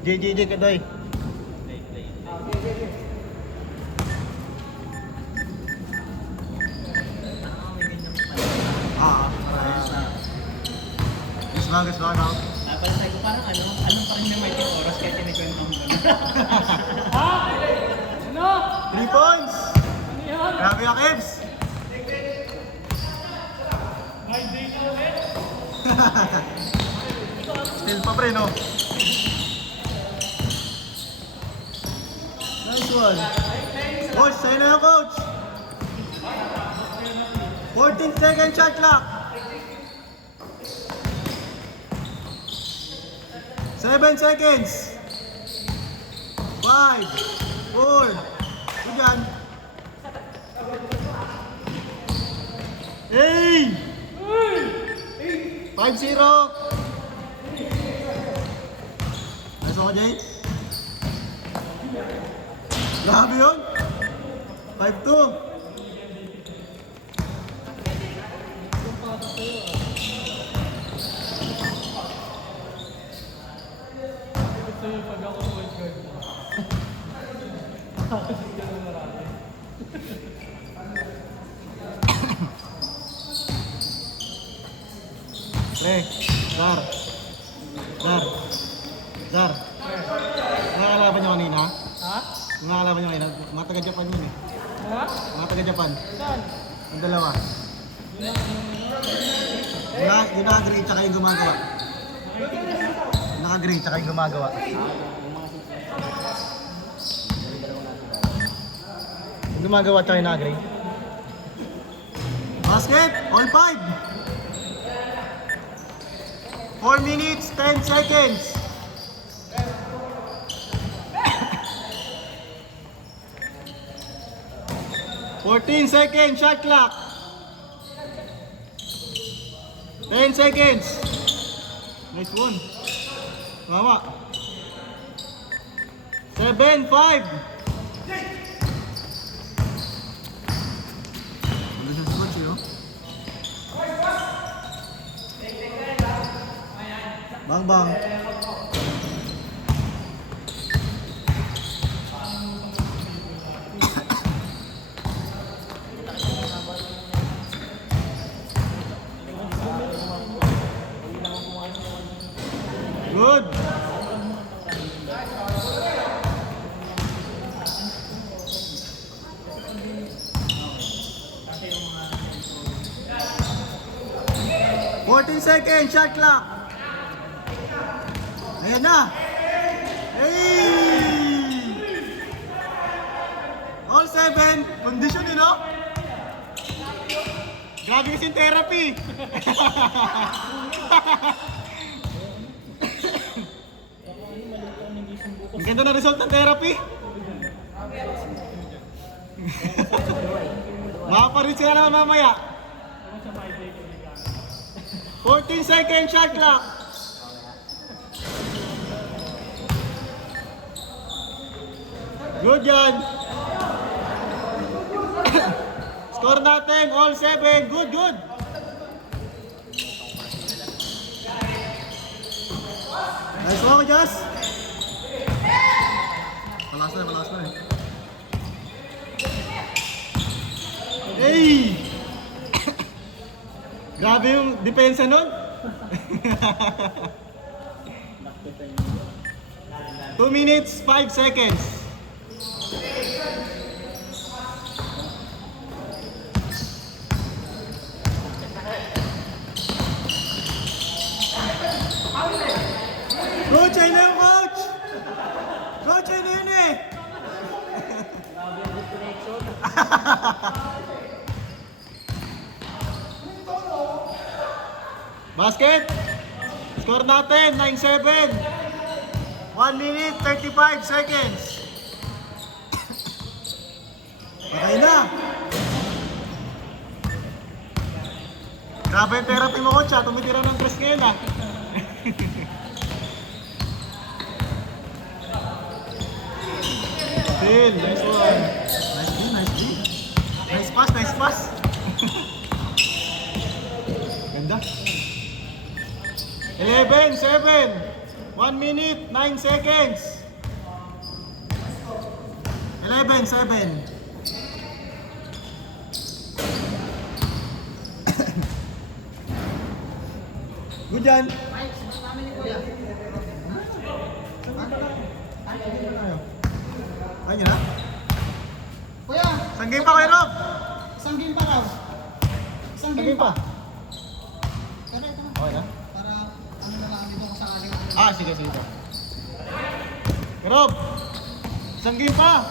JJJ Kadoy. Gusto ba no? Tapos sabi ko parang anong pa rin na may oras kaya kinikwento mo na. 3 points! Grabe ka, Kebs! Still pa pre, no? Nice one! Coach, sa'yo na yung coach! 14 second shot clock! 7 seconds! 5 4 Diyan! Hey! 5-0! Nice ako, Jay? Grabe yun! 5-2! Pag ako point guard mo. Tapos hindi ko marami. Pre, Zar. Nakakalaban nyo kanina? Ha? Nakakalaban nyo kanina? Mga taga-Japan yun eh. Ha? Mga taga-Japan. Saan? Ang dalawa. Yung naka-grade tsaka yung gumagawa. Naka-grade tsaka yung gumagawa. Yung gumagawa tsaka yung naka-grade. Basket! All 5! 4 minutes, 10 seconds. Fourteen seconds, shot clock. 10 seconds. Nice one. Mama. 7, 5. Bang bang. Good. Fourteen seconds, shot clock. Ayan na! Hey! All 7, condition yun, no? Grabe yung therapy! Ang ganda na result ng therapy! Makaparin sila naman mamaya! 14 seconds, shot clock! Good yan. Score natin, all 7. Good, good. Nice one, Jazz. Malas na eh. Hey! Grabe yung depensa nun. 2 minutes, 5 seconds. Coach, ayun na yung coach! Coach, ayun na yun eh! Basket! Score natin, 9-7. 1 minute, 35 seconds. Patay na! Grabe yung therapy mo, coach ha. Tumitira ng stress ngayon ha. Phil, nice one. Nice D. Nice pass. Ganda. 11, 7. 1 minute, 9 seconds. 11, 7. Good yan. Ayun na. Kuya, Isang game pa kayo, Rob. isang game pa raw. Isang Isang game game pa. pa. Pero ito na. Okay na. Para ano na lang dito kung sakaling Ah, sige, sige. Rob, isang game pa.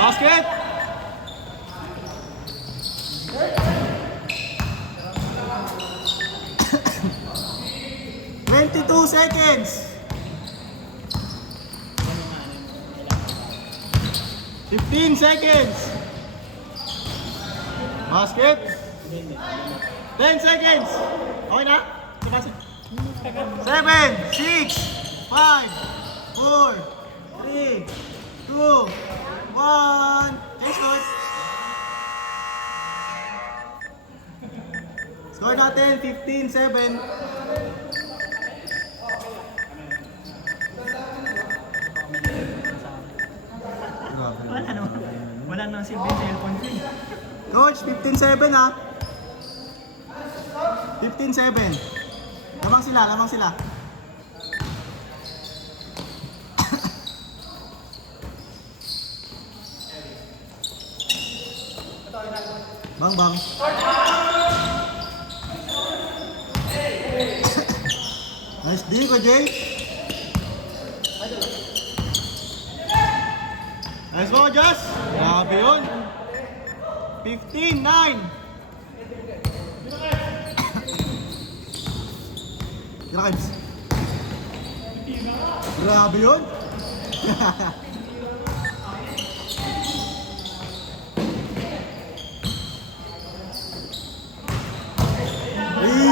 Basket. Twenty-two seconds. 15 seconds. Basket. 10 seconds. Okay na? Sa basket. 7, 6, 5, 4, 3, 2, 1. Change score. Score natin 15-7. Wala naman. Wala nang silbi sa cellphone ko eh. Coach, 15-7 ha. 15-7. Lamang sila, lamang sila. Bang bang. Nice D ko, Jay. Nice mo, Josh. Grabe yun. 15-9. Grabs. Grabe yun. Hey.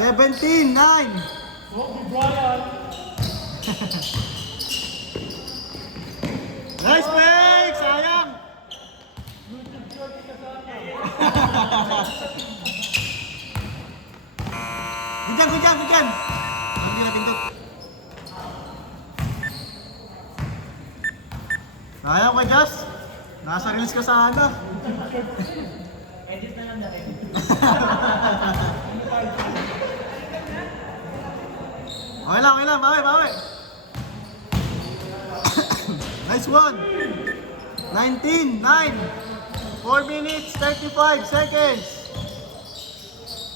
17-9. Nice fake! Sayang! Good yan! Hindi na pindot. Sayang ka, Josh. Nasa reels ka sana. Edit na lang natin. Okay lang. Bawi. Nice one. 19-9. 4 minutes, 35 seconds.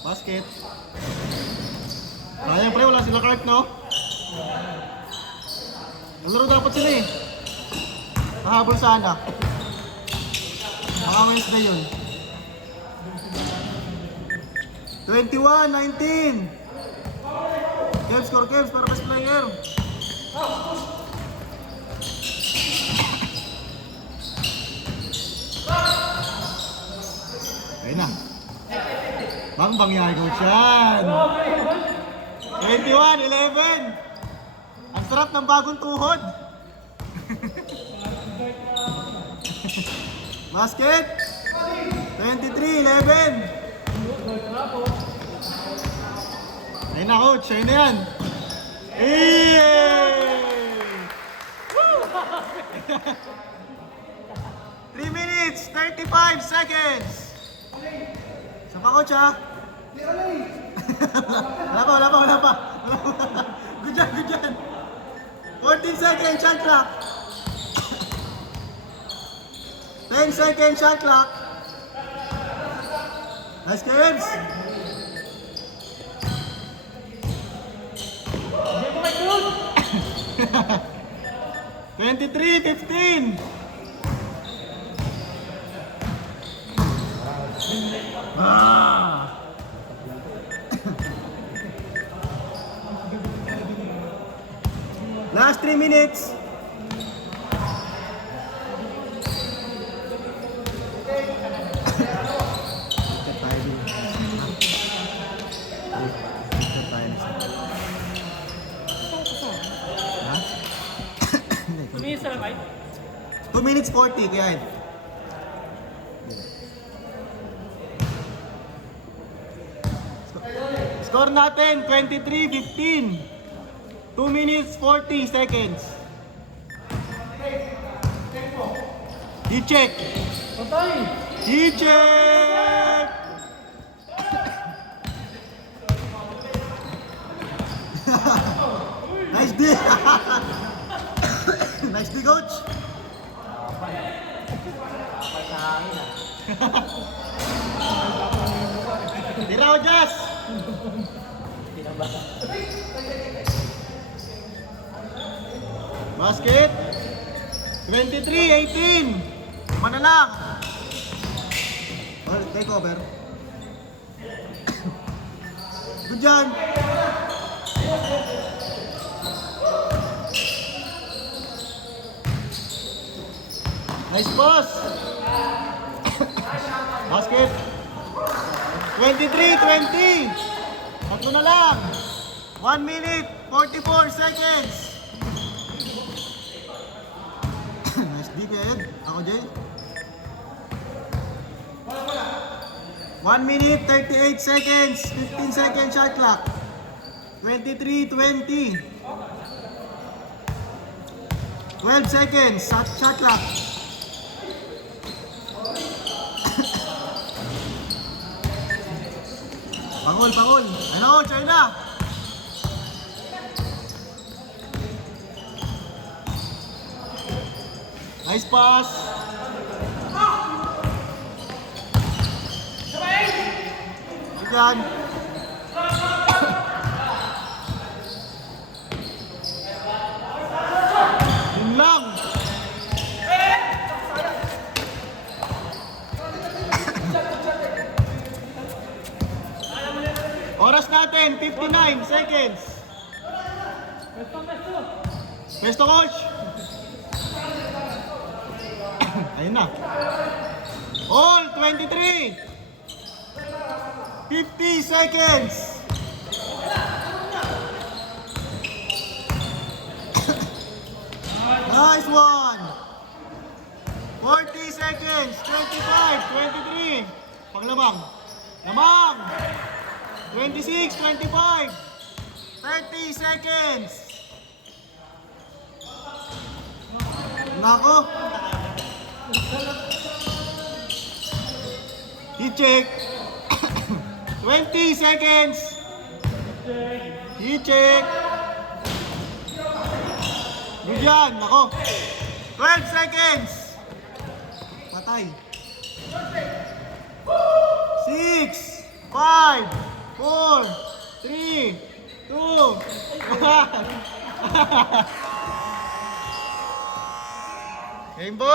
Basket. Sayang pre, wala sila cart, no? Nalaro dapat sila eh. Nahabol sana. Mga Wednesday yun. 21-19. Kevs, score Kevs para best player. Ayun na. Bang yay, coach yan. 21-11. Ang sarap ng bagong tuhod. Basket. 23-11. Ayun na, coach. Ayun na yan. Yay! 3 minutes, 35 seconds. Isa pa, coach, ha? Wala pa. Good yan. 14 seconds, shot clock. 10 seconds, shot clock. Nice games. Hindi mo kayo doon! 23-15. Last 3 minutes. Tumingin sa lakay. 2 minutes 40 kaya yun. Score natin, 23-15. 2 minutes, 40 seconds. I-check. I-check. Nice D. Nice D, coach. Tira o, Jazz. Basket. 23-18. Lima na lang. Oh, take over. Good dyan. Nice pass. Basket. 23-20. Tatlo na lang. 1 minute, 44 seconds. Nice deep head. Ako, Jay. 1 minute, 38 seconds. 15 second shot clock. 23-20. 12 seconds. Shot clock. Pangol, pangol. Ano, China. Nice pass. Ayan. Yun lang. Oras natin, 59 seconds. Pesto, coach. Ayun na. All 23. 50 seconds. Nice one. 40 seconds. 25, 23. Panglamang. Lamang. 26, 25. 30 seconds. Nako. I-check. 20 seconds. I-check. Good yan. Nako. 12 seconds. Patay. 6, 5, 4, 3, 2, 1. Game ball.